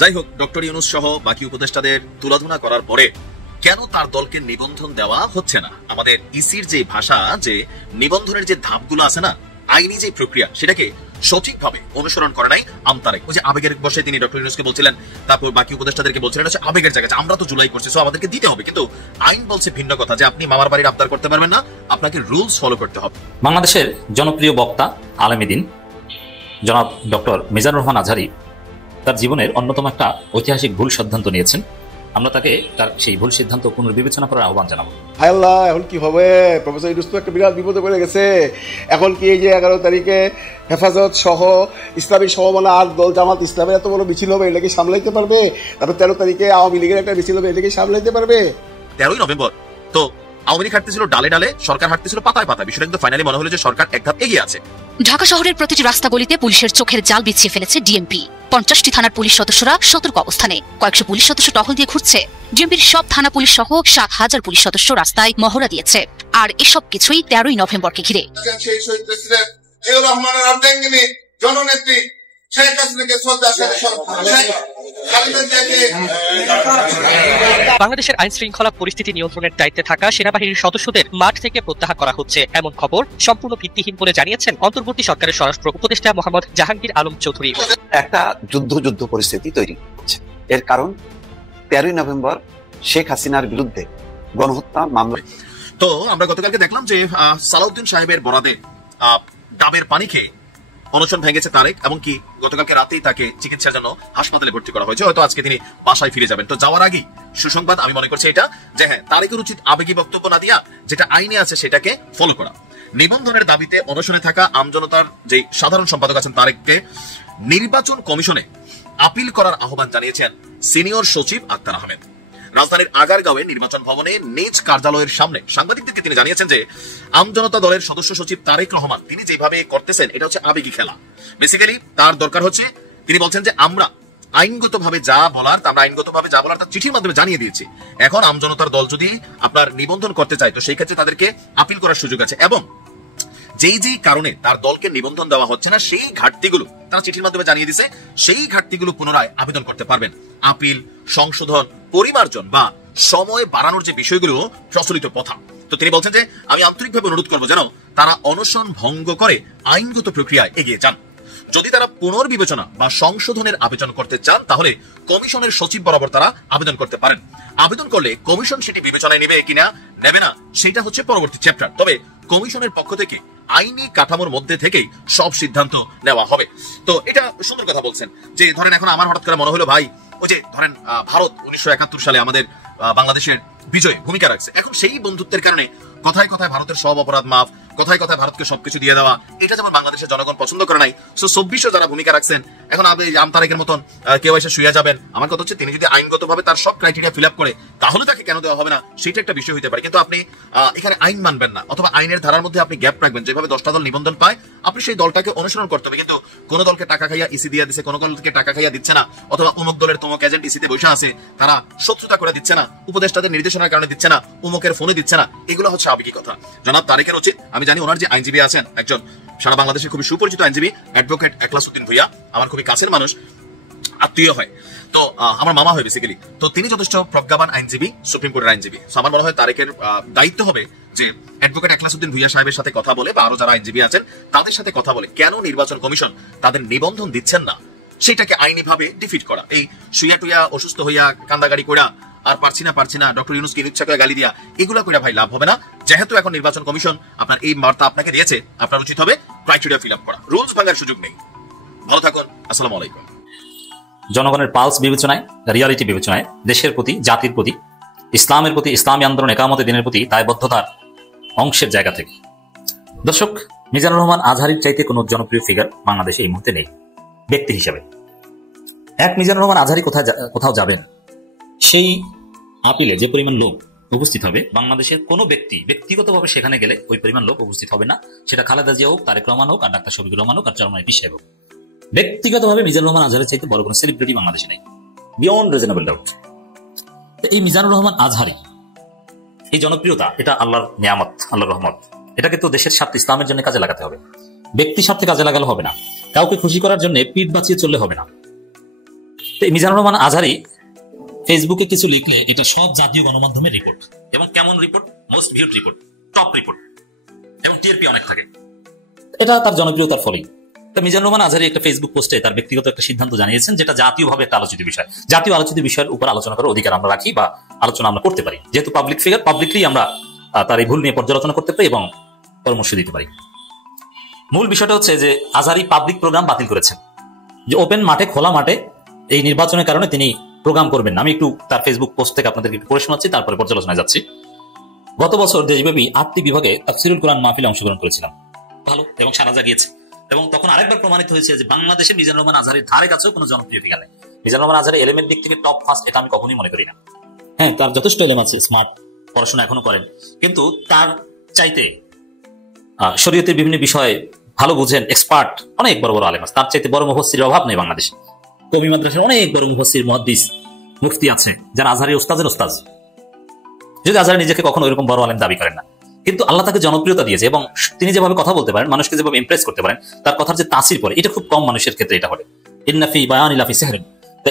যাই হোক, ডক্টর ইউনূস সহ বাকি উপদেষ্টাদের তুলাধনা করার পরে কেন তার দলকে নিবন্ধন দেওয়া হচ্ছে না? আমাদের ইসির যে ভাষা, যে নিবন্ধনের যে ধাপগুলো আছে না, আইনি যে প্রক্রিয়া, সেটাকে সঠিকভাবে অনুসরণ করে নাই আমতারেক। ওই যে আবেগের বসে তিনি ডক্টর ইউনূসকে বলছিলেন, তারপর বাকি উপদেষ্টাদেরকে বলছিলেন হচ্ছে আবেগের জায়গায় আমরা তো জুলাই করছি, সো আমাদেরকে দিতে হবে। কিন্তু আইন বলছে ভিন্ন কথা, যে আপনি মামার বাড়ির আবদার করতে পারবেন না, আপনাকে রুলস ফলো করতে হবে। বাংলাদেশের জনপ্রিয় বক্তা আলেমীদিন জনাব ডক্টর মিজানুর রহমান আজহারী তার জীবনের অন্যতম একটা ঐতিহাসিক ভুল সিদ্ধান্ত নিয়েছেন। আমরা তাকে তার সেই ভুল সিদ্ধান্ত পুনর্বিবেচনা করার আহ্বান জানাবো। হায় আল্লাহ, এখন কি হবে? প্রফেসর ইউনূস তো একটা বিরাট বিপদে পড়ে গেছে। এখন কি এই যে 11 তারিখে হেফাজত সহ ইসলামী সমমনা 8 দল, জামাত ইসলামের এত বড় মিছিল হবে, এটা কি সামলাইতে পারবে? তারপর 13 তারিখে আওয়ামী লীগের একটা মিছিল হবে, এটা কি সামলাইতে পারবে? 13ই নভেম্বর তো আওয়ামী লীগ হাঁটতেছিল ডালে ডালে, সরকার হাঁটতেছিল পাতায় পাতায়। বিষয়টা কিন্তু ফাইনালি মনে হলো যে সরকার এক ধাপ এগিয়ে আছে। ঢাকা শহরের প্রতিটি রাস্তাগলিতে পুলিশের চোখের জাল বিছিয়ে ফেলেছে ডিএমপি। 50টি থানার পুলিশ সদস্যরা সতর্ক অবস্থানে, কয়েকশো পুলিশ সদস্য টহল দিয়ে ঘুরছে। ডিএমপির সব থানা পুলিশ সহ 7,000 পুলিশ সদস্য রাস্তায় মহড়া দিয়েছে। আর এসব কিছুই 13ই নভেম্বরকে ঘিরে। জননেত্রী শেখ হাসিনাকে শ্রদ্ধা বাংলাদেশের আইন শৃঙ্খলা পরিস্থিতি নিয়ন্ত্রণের দায়িত্বে থাকা সেনাবাহিনীর সদস্যদের মাঠ থেকে প্রত্যাহার করা হচ্ছে, এমন খবর সম্পূর্ণ ভিত্তিহীন বলে জানিয়েছেন অন্তর্বর্তী সরকারের স্বরাষ্ট্র উপদেষ্টা মোহাম্মদ জাহাঙ্গীর আলম চৌধুরী। একটা যুদ্ধ পরিস্থিতি তৈরি হচ্ছে। এর কারণ 13ই নভেম্বর শেখ হাসিনার বিরুদ্ধে গণহত্যা মামলা। তো আমরা গতকালকে দেখলাম যে সালাউদ্দিন সাহেবের বরাদে ডাবের পানি খেয়ে অনশন ভেঙেছে তারেক, এমনকি গতকালকে রাতেই তাকে চিকিৎসার জন্য হাসপাতালে ভর্তি করা হয়েছে। হয়তো আজকে তিনি বাসায় ফিরে যাবেন। তো যাওয়ার আগেই সুসংবাদ আমি মনে করছি এটা, যে হ্যাঁ, তারেকের উচিত আবেগী বক্তব্য না দিয়া যেটা আইনে আছে সেটাকে ফলো করা। নিবন্ধনের দাবিতে অনশনে থাকা আমজনতার যে সাধারণ সম্পাদক আছেন তারেককে নির্বাচন কমিশনে আপিল করার আহ্বান জানিয়েছেন সিনিয়র সচিব আক্তার আহমেদ। রাজধানীর আগারগাঁওয়ে নির্বাচন ভবনে নিজ কার্যালয়ের সামনে সাংবাদিকদেরকে তিনি জানিয়েছেন যে আমজনতা দলের সদস্য সচিব তারেক রহমান তিনি যেভাবে করতেছেন এটা হচ্ছে আবেগী খেলা। বেসিক্যালি তার দরকার হচ্ছে, তিনি বলছেন যে আমরা আইনগতভাবে যা বলার তার চিঠির মাধ্যমে জানিয়ে দিয়েছি। এখন আমজনতার দল যদি আপনার নিবন্ধন করতে চায় তো সেই ক্ষেত্রে তাদেরকে আপিল করার সুযোগ আছে, এবং যেই কারণে তার দলকে নিবন্ধন দেওয়া হচ্ছে না সেই ঘাটতিগুলো তারা চিঠির মাধ্যমে জানিয়ে দিছে, সেই ঘাটতিগুলো পুনরায় আবেদন করতে পারবেন। আপিল, সংশোধন, পরিমার্জন বা সময় বাড়ানোর যে বিষয়গুলো প্রচলিত প্রথা। তো তিনি বলছেন যে আমি আন্তরিকভাবে অনুরোধ করবো যেন তারা অনশন ভঙ্গ করে আইনগত প্রক্রিয়ায় এগিয়ে যান। যদি তারা পুনর্বিবেচনা বা সংশোধনের আবেদন করতে চান তাহলে কমিশনের সচিব বরাবর তারা আবেদন করতে পারেন। আবেদন করলে কমিশন সেটি বিবেচনায় নেবে কিনা নেবে না সেটা হচ্ছে পরবর্তী চ্যাপ্টার। তবে কমিশনের পক্ষ থেকে আইনি কাঠামোর মধ্যে থেকেই সব সিদ্ধান্ত নেওয়া হবে। তো এটা সুন্দর কথা বলছেন, যে ধরেন এখন আমার হঠাৎ করে মনে হলো ভাই, ওই যে ধরেন ভারত 1971 সালে আমাদের বাংলাদেশের বিজয়ে ভূমিকা রাখছে। এখন সেই বন্ধুত্বের কারণে কথায় কথায় ভারতের সব অপরাধ মাফ, কথায় কথায় ভারতকে সবকিছু দিয়ে দেওয়া, এটা যেমন বাংলাদেশের জনগণ পছন্দ করে নাই, সো 2400 যারা ভূমিকা রাখছেন এখন আমতারেকের মতন কেউ এসে শুয়ে যাবেন। আমার কথা হচ্ছে তিনি যদি আইনগতভাবে তার সব ক্রাইটেরিয়া ফিল আপ করে তাহলে তাকে কেন দেওয়া হবে না সেটা একটা বিষয় হতে পারে। কিন্তু আপনি এখানে আইন মানবেন না, অথবা আইনের ধারার মধ্যে আপনি গ্যাপ রাখবেন। যেভাবে 10টা দল নিবন্ধন পায় আপনি সেই দলটাকে অনুসরণ করতে হবে। কিন্তু কোন দলকে টাকা খাইয়া ইসি দিয়ে দিচ্ছে, কোন দলকে টাকা খাইয়া দিচ্ছে না, অথবা অমুক দলের তমুক এজেন্ট ইসিতে বসে আছে তারা শত্রুতা করে দিচ্ছে না, উপদেষ্টাদের নির্দেশনার কারণে দিচ্ছে না, অমুকের ফোনে দিচ্ছে না, এগুলো হচ্ছে আবেগী কথা। জনাব তারেকের উচিত, আমি জানি ওনার যে আইনজীবী আছেন একজন সারা বাংলাদেশের খুবই সুপরিচিত আইনজীবী অ্যাডভোকেট একলাস উদ্দিন ভূঁইয়া, আমার খুবই কাছের মানুষ, আত্মীয় হয়, তো আমার মামা হয় বেসিক্যালি। তো তিনি যথেষ্ট প্রজ্ঞাবান আইনজীবী, সুপ্রিম কোর্টের আইনজীবী। তো আমার মনে হয় তারেকের দায়িত্ব হবে যে অ্যাডভোকেট একলাস উদ্দিন ভূঁইয়া সাহেবের সাথে কথা বলে বা আরো যারা আইনজীবী আছেন তাদের সাথে কথা বলে কেন নির্বাচন কমিশন তাদের নিবন্ধন দিচ্ছেন না সেটাকে আইনি ভাবে ডিফিট করা। এই শুইয়া টুইয়া অসুস্থ হইয়া কান্দাগাড়ি কইরা আর পারছি না ডক্টর ইউনূসকে ইচ্ছা করে গালি দিয়া এগুলা কইরা ভাই লাভ হবে না। যেহেতু এখন নির্বাচন কমিশন আপনার এই বার্তা আপনাকে দিয়েছে, আপনার উচিত হবে ক্রাইটেরিয়া ফিল আপ করা, রুলস ভাঙার সুযোগ নেই। ভালো থাকুন, আসসালামু আলাইকুম। জনগণের পালস বিবেচনায়, রিয়ালিটি বিবেচনায় দেশের প্রতি, জাতির প্রতি, ইসলামের প্রতি, ইসলামী আন্দোলন একামতে দিনের প্রতি দায়বদ্ধতার অংশের জায়গা থেকে দর্শক, মিজানুর রহমান আজহারীর চাইতে কোনো জনপ্রিয় ফিগার বাংলাদেশে এই মুহূর্তে নেই ব্যক্তি হিসাবে। এক মিজানুর রহমান আজহারী কোথাও যাবেন, সেই আপিলে যে পরিমাণ লোক উপস্থিত হবে বাংলাদেশের কোনো ব্যক্তিগতভাবে সেখানে গেলে ওই পরিমাণ লোক উপস্থিত হবে না। সেটা খালেদা জিয়া হোক, তারেক রহমান হোক, আর ডাক্তার শফিকুর রহমান হোক, আর চরমনাই পীর সাহেব হোক। ব্যক্তিগতভাবে মিজানুর রহমান আজহারীর চাইতে বড় কোনো সেলিব্রিটি বাংলাদেশে নেই, বিয়ন্ড রিজনেবল ডাউট। এই মিজানুর রহমান আজহারী এই জনপ্রিয়তা, এটা আল্লাহর নিয়ামত, আল্লাহর রহমত। এটাকে তো দেশের স্বার্থে, ইসলামের জন্য কাজে লাগাতে হবে। ব্যক্তি স্বার্থে কাজে লাগালে হবে না, কাউকে খুশি করার জন্য পিঠ বাঁচিয়ে চললে হবে না। তো মিজানুর রহমান আজহারী ফেসবুকে কিছু লিখলে এটা সব জাতীয় গণমাধ্যমের রিপোর্ট, এবং কেমন report? Most viewed report, top report, এবং টিআরপি অনেক থাকে। এটা তার জনপ্রিয়তার ফলেই। তো মিজানুর রহমান আজহারী একটা ফেসবুক পোস্টে তার ব্যক্তিগত একটা সিদ্ধান্ত জানিয়েছেন, যেটা জাতীয়ভাবে একটা আলোচিত বিষয়। জাতীয় আলোচিত বিষয়ের উপর আলোচনা করার অধিকার আমরা রাখি বা আলোচনা আমরা করতে পারি, যেহেতু পাবলিক ফিগার, পাবলিকলি আমরা তার এই ভুল নিয়ে পর্যালোচনা করতে পারি এবং পরামর্শ দিতে পারি। মূল বিষয়টা হচ্ছে যে আজহারী পাবলিক প্রোগ্রাম বাতিল করেছেন, যে ওপেন মাঠে, খোলা মাঠে এই নির্বাচনের কারণে তিনি প্রোগ্রাম করবেন না। আমি একটু তার ফেসবুক পোস্ট থেকে আপনাদেরকে একটু পড়ে শোনাচ্ছি, তারপরে পর্যালোচনায় যাচ্ছি। গত বছর দেশব্যাপী 8টি বিভাগে তাফসিরুল কোরআন মাহফিলে অংশগ্রহণ করেছিলাম, ভালো এবং সারা জাগিয়েছে। এবং তখন আরেকবার প্রমাণিত হয়েছে যে বাংলাদেশে মিজানুর রহমান আজহারীর ধারে কাছেও কোনো জনপ্রিয় ফিগার নেই। মিজানুর রহমান আজহারী এলেমের দিক থেকে টপ ফার্স্ট, এটা আমি কখনোই মনে করি না। হ্যাঁ, তার যথেষ্ট এলেম আছে, স্মার্ট, পড়াশোনা এখনো করেন, কিন্তু তার চাইতে শরীয়তের বিভিন্ন বিষয়ে ভালো বুঝেন, এক্সপার্ট অনেক বড় বড় আলেম আছে। তার চাইতে বড় মুফাসসিরের অভাব নেই বাংলাদেশে। কওমি মাদ্রাসার অনেক বড় মুফাসসির, মুহাদ্দিস, মুফতি আছে, যারা আজহারী ওস্তাদের ওস্তাদ, যদি আজহারী নিজেকে কখনো এরকম বড় আলেম দাবি করেন না। কিন্তু আল্লাহ তাকে জনপ্রিয়তা দিয়েছে, এবং তিনি যেভাবে কথা বলতে পারেন, মানুষকে যেভাবে ইমপ্রেস করতে পারেন, তার কথার যে তাসির পড়ে, এটা খুব কম মানুষের ক্ষেত্রে এটা হয়। ইন্না ফি বায়ানিল ফি সিহরিন,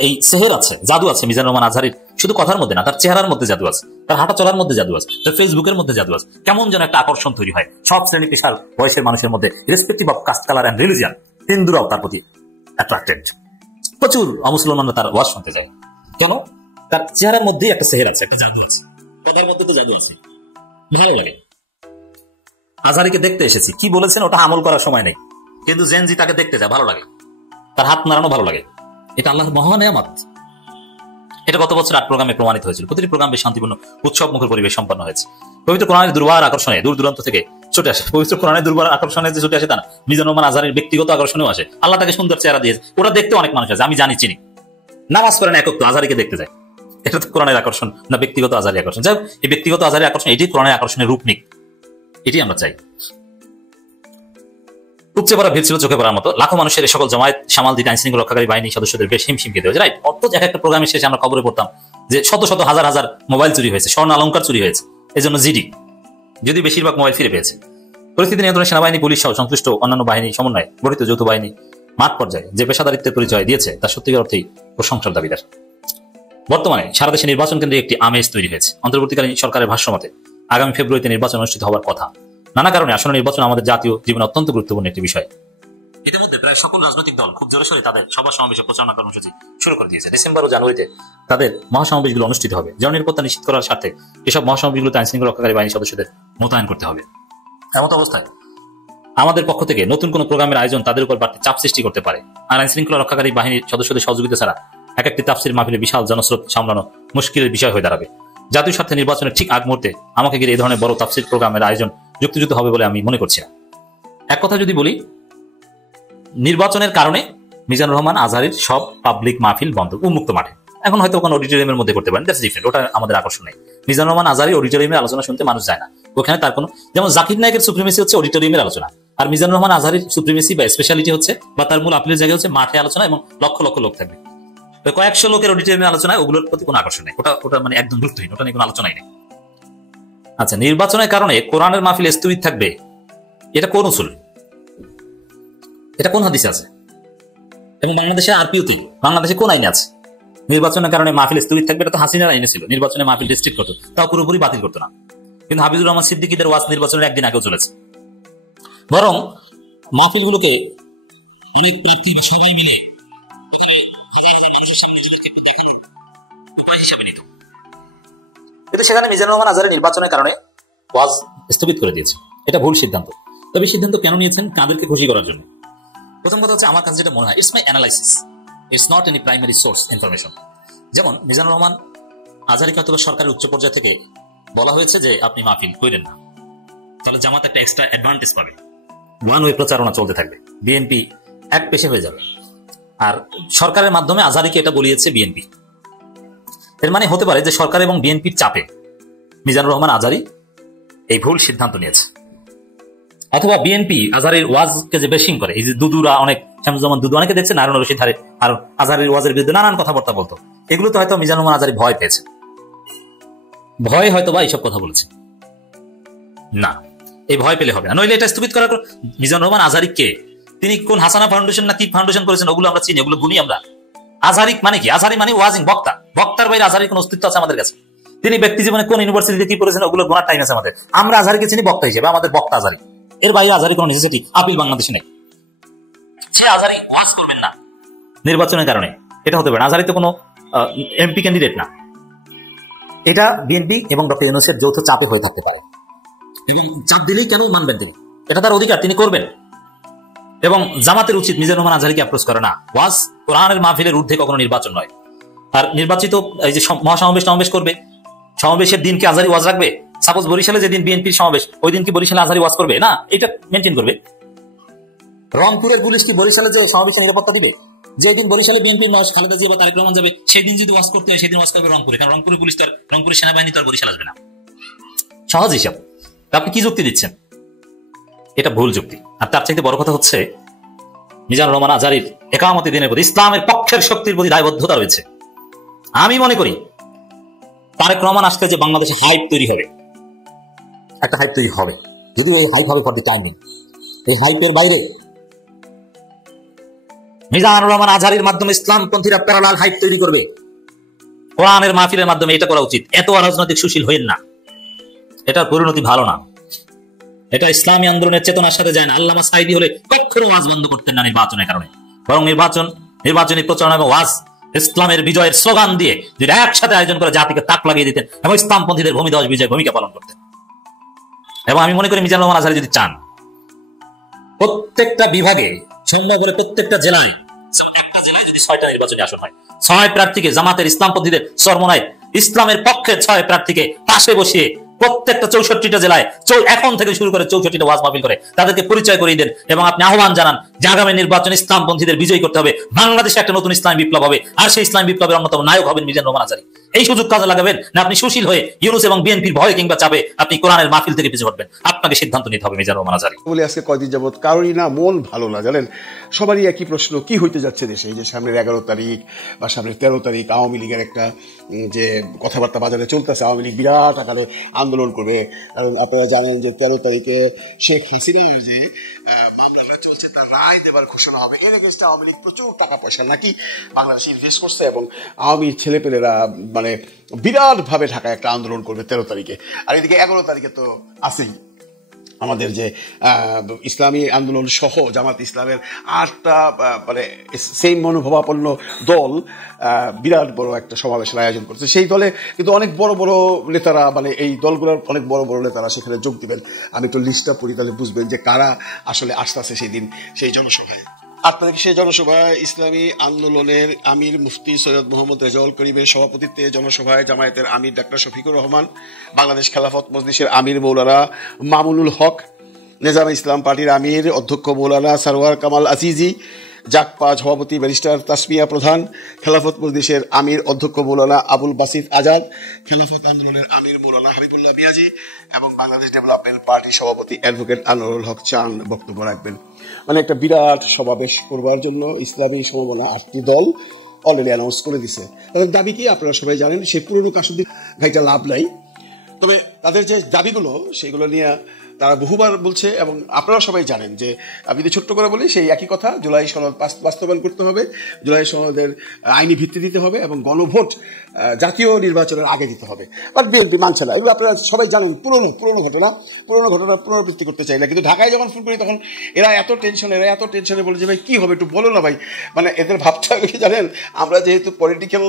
এই সেহের আছে, জাদু আছে মিজানুর রহমান আজহারীর, শুধু কথার মধ্যে না, তার চেহারার মধ্যে জাদু আছে, তার হাঁটা চলার মধ্যে জাদু আছে, তার ফেসবুকের মধ্যে জাদু আছে। কেমন যেন একটা আকর্ষণ তৈরি হয় সব শ্রেণী পেশার বয়সের মানুষের মধ্যে, respective of caste, colour and religion. হিন্দুরাও তার প্রতি অ্যাট্রাক্টেড, প্রচুর অমুসলমানরা তার ওয়াজ শুনতে যায়। কেন? তার চেহারার মধ্যেই একটা সেহের আছে, একটা জাদু আছে, কথার মধ্যে তো জাদু আছে, ভালো লাগে। আজহারীকে দেখতে এসেছি, কি বলেছেন ওটা আমল করার সময় নেই, কিন্তু জেনজি তাকে দেখতে যায়, ভালো লাগে, তার হাত নাড়ানো ভালো লাগে। এটা আল্লাহর মহা নেয়ামত। এটা গত বছর 8 প্রোগ্রামে প্রমাণিত হয়েছিল। প্রতিটি প্রোগ্রাম বেশ শান্তিপূর্ণ, উৎসব মুখর পরিবেশ সম্পন্ন হয়েছে। পবিত্র কোরআনের দুর্বার আকর্ষণে দূর দূরান্ত থেকে ছুটে আসে। পবিত্র কোরআনের দুর্বার আকর্ষণে যে ছুটে আসে তা না, মিজানুর রহমান আজহারীর ব্যক্তিগত আকর্ষণেও আসে। আল্লাহ তাকে সুন্দর চেহারা দিয়েছে, ওটা দেখতে অনেক মানুষ আছে, আমি জানি, চিনি। নামাজ পড়েন একক, তো আজহারীকে দেখতে যায়। এটা তো কোরআনের আকর্ষণ না, ব্যক্তিগত আজহারী আকর্ষণ। যাই হোক, এই ব্যক্তিগত আজহারী আকর্ষণ, এটি কোরআনের আকর্ষণের রূপ নিক, এটি আমরা চাই। উপচে পড়া ভিড় ছিল চোখে পড়ার মতো। লাখো মানুষের এই সকল জমায়েত সামাল দিতে আইন শৃঙ্খলা রক্ষাকারী বাহিনী সদস্যদের বেশ হিমশিম খেতে হয়েছে। রাইট, অত এক একটা প্রোগ্রামের শেষে আমরা খবরে পড়তাম যে শত শত হাজার হাজার মোবাইল চুরি হয়েছে, স্বর্ণ অলংকার চুরি হয়েছে, এই জন্য জিডি, যদি বেশিরভাগ মোবাইল ফিরে পেয়েছে। পরিস্থিতি নিয়ন্ত্রণে সেনাবাহিনী, পুলিশ সহ সংশ্লিষ্ট অন্যান্য বাহিনী সমন্বয়ে গঠিত যৌথ বাহিনী মাঠ পর্যায়ে যে পেশাদারিত্বের পরিচয় দিয়েছে, তা সত্যিকার অর্থেই প্রশংসার দাবিদার। বর্তমানে সারা দেশে নির্বাচন কেন্দ্রে একটি আমেজ তৈরি হয়েছে। অন্তর্বর্তীকালীন সরকারের ভাষ্যমতে আগামী ফেব্রুয়ারিতে নির্বাচন অনুষ্ঠিত হওয়ার কথা। নানা কারণে আসন্ন নির্বাচন আমাদের জাতীয় জীবনে অত্যন্ত গুরুত্বপূর্ণ একটি বিষয়। ইতিমধ্যে প্রায় সকল রাজনৈতিক দল খুব জোরে সোরে তাদের সভা সমাবেশ প্রচারণা কর্মসূচি শুরু করে দিয়েছে। ডিসেম্বর ও জানুয়ারিতে তাদের মহাসমাবেশগুলো অনুষ্ঠিত হবে। জননিরাপত্তা নিশ্চিত করার স্বার্থে এসব মহাসমাবেশগুলোতে আইন শৃঙ্খলা রক্ষাকারী বাহিনী সদস্যদের মোতায়েন করতে হবে। এমত অবস্থায় আমাদের পক্ষ থেকে নতুন কোন প্রোগ্রামের আয়োজন তাদের উপর বাড়তি চাপ সৃষ্টি করতে পারে। আর আইন শৃঙ্খলা রক্ষাকারী বাহিনীর সদস্যদের সহযোগিতা ছাড়া এক একটি তাফসির মাহফিলে বিশাল জনস্রোত সামলানো মুশকিলের বিষয় হয়ে দাঁড়াবে। জাতীয় স্বার্থে নির্বাচনের ঠিক আগ মুহূর্তে আমাকে ঘিরে এই ধরনের বড় তাফসির প্রোগ্রামের আয়োজন যুক্তিযুক্ত হবে বলে আমি মনে করছি না। এক কথা যদি বলি, নির্বাচনের কারণে মিজানুর রহমান আজহারীর সব পাবলিক মাহফিল বন্ধ, উন্মুক্ত মাঠে। এখন হয়তো কোনো অডিটোরিয়ামের মধ্যে করতে পারেন, দ্যাটস ডিফারেন্ট, ওটা আমাদের আকর্ষণ নেই। মিজানুর রহমান আজহারী অডিটোরিয়ামের আলোচনা শুনতে মানুষ যায় না, ওখানে তার কোনো, যেমন জাকির নায়কের সুপ্রিমেসি হচ্ছে অডিটোরিয়ামের আলোচনা, আর মিজানুর রহমান আজহারীর সুপ্রিমেসি বা স্পেশালিটি হচ্ছে, বা তার মূল আপিলের জায়গা হচ্ছে মাঠে আলোচনা, এবং লক্ষ লক্ষ লোক থাকবে। কয়েকশো লোকের অডিটোরিয়ামের আলোচনায় ওগুলোর প্রতি কোনো আকর্ষণ নেই, ওটা মানে একদম গুরুত্বহীন, ওটা নিয়ে কোনো আলোচনাই নেই। আচ্ছা, নির্বাচনের কারণে কোরআনের মাহফিল স্থগিত থাকবে, এটা কোন উসুল, এটা কোন হাদিসে আছে? এবং বাংলাদেশে আরপিওতে, বাংলাদেশে কোন আইনে আছে নির্বাচনের কারণে মাহফিল স্থগিত থাকবে? এটা তো হাসিনার আইনে ছিল, নির্বাচনে মাহফিল রেস্ট্রিক্ট করতো, তাও পুরোপুরি বাতিল করতো না। কিন্তু হাফিজুর রহমান সিদ্দিকীদের ওয়াজ নির্বাচনের একদিন আগেও চলেছে। বরং মাহফিলগুলোকে অনেক প্রার্থী সবাই মিলে কিন্তু সেখানে মিজানুর রহমান আজহারী নির্বাচনের কারণে ওয়াজ স্থগিত করে দিয়েছে। এটা ভুল সিদ্ধান্ত। তবে সিদ্ধান্ত কেন নিয়েছেন? কাদেরকে খুশি করার জন্য। প্রথম কথা হচ্ছে, আমার কাছে যেটা মনে হয়, it's my analysis, it's not any primary source information. যেমন মিজানুর রহমান আজহারীকে হয়তো সরকারের উচ্চ পর্যায় থেকে বলা হয়েছে যে আপনি মাহফিল করেন না, তাহলে জামাত একটা এক্সট্রা অ্যাডভান্টেজ পাবে, ওয়ান ওয়ে প্রচারণা চলতে থাকবে, বিএনপি এক পেশে হয়ে যাবে। আর সরকারের মাধ্যমে আজহারীকে এটা বলিয়েছে বিএনপি। এর মানে হতে পারে যে সরকার এবং বিএনপির চাপে মিজানুর রহমান আজহারী এই ভুল সিদ্ধান্ত নিয়েছে। অথবা বিএনপি আজহারীর ওয়াজকে যে বেশিং করে, এই যে দুদুরা, অনেক শামসুজ্জামান দুদু, অনেকে দেখছেন হারুন রশিদ ধারে আর আজহারীর ওয়াজের বিরুদ্ধে নানান কথাবার্তা বলতো, এগুলো তো হয়তো মিজানুর রহমান আজহারী ভয় পেয়েছে, ভয় হয়তো বা এইসব কথা বলেছে না, এই ভয় পেলে হবে না, নইলে এটা স্থগিত করার। মিজানুর রহমান আজহারী কে? তিনি কোন হাসানা ফাউন্ডেশন না কি ফাউন্ডেশন করেছেন, ওগুলো আমরা চিনি, ওগুলো গুনি আমরা। আজহারিক মানে কি? আজহারি মানে ওয়াজিং, বক্তা। বক্তার বাইরে আজহারির কোন অস্তিত্ব আছে আমাদের কাছে? তিনি ব্যক্তি জীবনে কোন ইউনিভার্সিটিতে কি পড়েছেন ওগুলো গোনার টাইম আছে আমাদের। আমরা আজহারিকে চিনি বক্তা হিসেবে, আমাদের বক্তা আজহারি। এর বাইরে আজহারি কোন নেসেসিটি আপিল বাংলাদেশে নেই। সে আজহারি ওয়াজ করবেন না নির্বাচনের কারণে, এটা হতে পারে না। আজহারি তো কোনো এমপি ক্যান্ডিডেট না। এটা বিএনপি এবং ডক্টর ইউনূসের যৌথ চাপে হয়ে থাকতে পারে। চাপ দিলেই কেন মানবেন তিনি? এটা তার অধিকার, তিনি করবেন। এবং জামাতের উচিত মিজানুর রহমান আজহারিকে অ্যাপ্রোচ করে না। ওয়াজ কোরআনের মাহফিলের ঊর্ধ্বে কখনো নির্বাচন নয়। আর নির্বাচিত এই যে মহাসমাবেশ করবে, সমাবেশের দিন কি আজহারি ওয়াজ রাখবে? সাপোজ বরিশালে যেদিন বিএনপির সমাবেশ, ওই দিন কি বরিশালে আজহারি ওয়াজ করবে? না, এটা মেনটেন করবে। রংপুরের পুলিশ কি বরিশালে যে সমাবেশে নিরাপত্তা দিবে? যেদিন বরিশালে বিএনপির খালেদা জিয়া বা তারেক রহমান যাবে, সেদিন যদি ওয়াজ করতে হয় সেদিন ওয়াজ করবে রংপুরে, কারণ রংপুরের পুলিশ তো আর, রংপুরের সেনাবাহিনী তো আর বরিশাল আসবে না। সহজ হিসাব। আপনি কি যুক্তি দিচ্ছেন? এটা ভুল যুক্তি। আর তার চাইতে বড় কথা হচ্ছে মিজানুর রহমান আজহারির একামতে দিনের প্রতি, ইসলামের পক্ষের শক্তির প্রতি দায়বদ্ধতা রয়েছে। আমি মনে করি তারেক রহমান আসতে যে বাংলাদেশে হাইপ তৈরি হবে, একটা হাইপ তৈরি হবে, যদি এই হাইপ হবে ফর দি টাইম, এই হাইপের বাইরে মিজানুর রহমান আজহারির মাধ্যমে ইসলামপন্থীরা প্যারালাল হাইপ তৈরি করবে। কোরআনের মাহফিলের মাধ্যমে এটা করা উচিত। এত রাজনৈতিক সুশীল হইন না, এটার পরিণতি ভালো না। এটা ইসলামী আন্দোলনের চেতনার সাথে যায় না। আল্লামা সাঈদী হলে কখনো ওয়াজ বন্ধ করতেন না নির্বাচনের কারণে, বরং নির্বাচনী প্রচারণা এবং ওয়াজ ইসলামের বিজয়ের স্লোগান দিয়ে যদি একসাথে আয়োজন করে জাতিকে তাক লাগিয়ে দিতেন এবং ইসলামপন্থীদের ভূমিধ্বস বিজয়ের ভূমিকা পালন করতেন। এবং আমি মনে করি মিজানুর রহমান আজহারি যদি চান, প্রত্যেকটা বিভাগে সম্ভব হলে প্রত্যেকটা জেলায়, একটা জেলায় যদি 6টা নির্বাচনী আসন হয়, 6 প্রার্থীকে জামাতের ইসলামপন্থীদের চরমনায় ইসলামের পক্ষে 6 প্রার্থীকে পাশে বসিয়ে প্রত্যেকটা 64টা জেলায় এখন থেকে শুরু করে 64টা ওয়াজ মাহফিল করে তাদেরকে পরিচয় করিয়ে দেন এবং আপনি আহ্বান জানান যে আগামী নির্বাচন ইসলামপন্থীদের বিজয়ী করতে হবে, বাংলাদেশে একটা নতুন ইসলামী বিপ্লব হবে, আর সেই ইসলামী বিপ্লবের অন্যতম নায়ক হবেন মিজানুর রহমান আজহারি। এই সুযোগ কাজে লাগাবেন না আপনি সুশীল হয়ে ইউনূস এবং বিএনপির ভয় কিংবা চাপে আপনি কোরআনের মাহফিল থেকে পিছু হটবেন। আপনাকে সিদ্ধান্ত নিতে হবে মিজানুর রহমান আজহারি। বলে আজকে কয়দিন যাবত কারোরই না মন ভালো না, জানেন। সবারই একই প্রশ্ন, কি হইতে যাচ্ছে দেশে? এই যে সামনের 11 তারিখ বা সামনের 13 তারিখ আওয়ামী লীগের একটা যে কথাবার্তা বাজারে চলতেছে, আওয়ামী লীগ বিরাট আকারে আন্দোলন করবে। আপনারা জানেন যে 13 তারিখে শেখ হাসিনার যে মামলাটা চলছে তার রায় দেবার ঘোষণা হবে। এর এগেইনস্টে আওয়ামী লীগ প্রচুর টাকা পয়সা নাকি বাংলাদেশে ইনভেস্ট করছে এবং আওয়ামীর ছেলেপেলেরা মানে বিরাট ভাবে ঢাকায় একটা আন্দোলন করবে 13 তারিখে। আর এদিকে 11 তারিখে তো আছেই আমাদের যে ইসলামী আন্দোলন সহ জামাত ইসলামের 8টা মানে সেই মনোভাবাপন্ন দল বিরাট বড় একটা সমাবেশের আয়োজন করছে। সেই দলে কিন্তু অনেক বড় বড় নেতারা, মানে এই দলগুলোর অনেক বড় বড় নেতারা সেখানে যোগ দিবেন। আমি তো লিস্টটা পড়ি, তাহলে বুঝবেন যে কারা আসলে আসতেছে সেই দিন সেই জনসভায়। 8 তারিখে সেই জনসভায় ইসলামী আন্দোলনের আমির মুফতি সৈয়দ মোহাম্মদ রেজাউল করিমের সভাপতিত্বে জনসভায় জামায়াতের আমির ডাক্তার শফিকুর রহমান, বাংলাদেশ খেলাফত মজলিসের আমির মৌলানা মামুনুল হক, নেজামে ইসলাম পার্টির আমির অধ্যক্ষ মৌলানা সারওয়ার কামাল আজিজি, জাকপা সভাপতি ব্যারিস্টার তাসমিয়া প্রধান, খেলাফত মজলিসের আমির অধ্যক্ষ মৌলানা আবুল বাসিত আজাদ, খেলাফত আন্দোলনের আমির মৌলানা হাবিবুল্লাহ মিয়াজি এবং বাংলাদেশ ডেভেলপমেন্ট পার্টির সভাপতি অ্যাডভোকেট আনোয়ারুল হক চান বক্তব্য রাখবেন। মানে একটা বিরাট সমাবেশ করবার জন্য ইসলামী সমমনা 8টি দল অলরেডি অ্যানাউন্স করে দিছে। তাদের দাবি কি আপনারা সবাই জানেন, সেই পুরনো কাশুদি ঘাইটা লাভ নাই। তবে তাদের যে দাবিগুলো সেগুলো নিয়ে তারা বহুবার বলছে এবং আপনারা সবাই জানেন যে আমি যদি ছোট্ট করে বলি সেই একই কথা, জুলাই সনদ বাস্তবায়ন করতে হবে, জুলাই সনদের আইনি ভিত্তি দিতে হবে এবং গণভোট জাতীয় নির্বাচনের আগে দিতে হবে। বাট বিএনপি মানছে না। এগুলো আপনারা সবাই জানেন, পুরনো ঘটনা পুনরাবৃত্তি করতে চাই না। কিন্তু ঢাকায় যখন ফোন করি তখন এরা এত টেনশনে বলে যে ভাই কি হবে একটু বলো না ভাই। মানে এদের ভাবতে হবে কি জানেন, আমরা যেহেতু পলিটিক্যাল